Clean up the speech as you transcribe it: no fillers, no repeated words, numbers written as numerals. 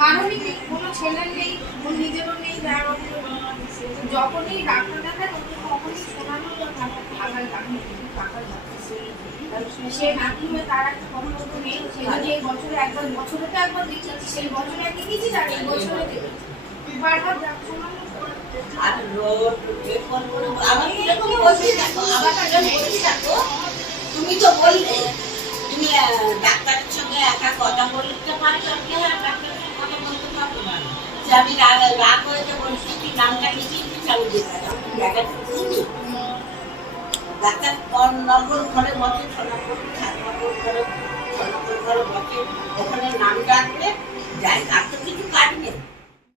কারণই নেই, কোনো ছেলের নেই, ওর নিজেরও নেই, যখনই ডাক্তার দেখায় তখনই শোনানো সে নাকি হয়ে তার একটা সম্পর্ক নেই, সেখানে এই বছরে একবার, বছরে তো একবার দিচ্ছে, সেই বছরে একদিন দিচ্ছি, আর এই বছরে দেবে বারবার শোনানো। আর রোড পেপার করে আবার এরকম বলছি দেখো, আবার একটা বলছি দেখো, তুমি তো বললে তুমি ডাক্তারের সঙ্গে একা কথা বলতে পারো, আপনি ডাক্তারের সঙ্গে কথা বলতে পারবো না যে আমি রাগ হয়েছে বলছি কি নামটা লিখিয়ে দিচ্ছি আমি দেখাচ্ছি। ডাক্তার 5 নম্বর ঘরে বসে, 6 নম্বর 7 নম্বর ঘরে, 6 নম্বর ঘরে বসে, ওখানে নাম ডাকলে যাই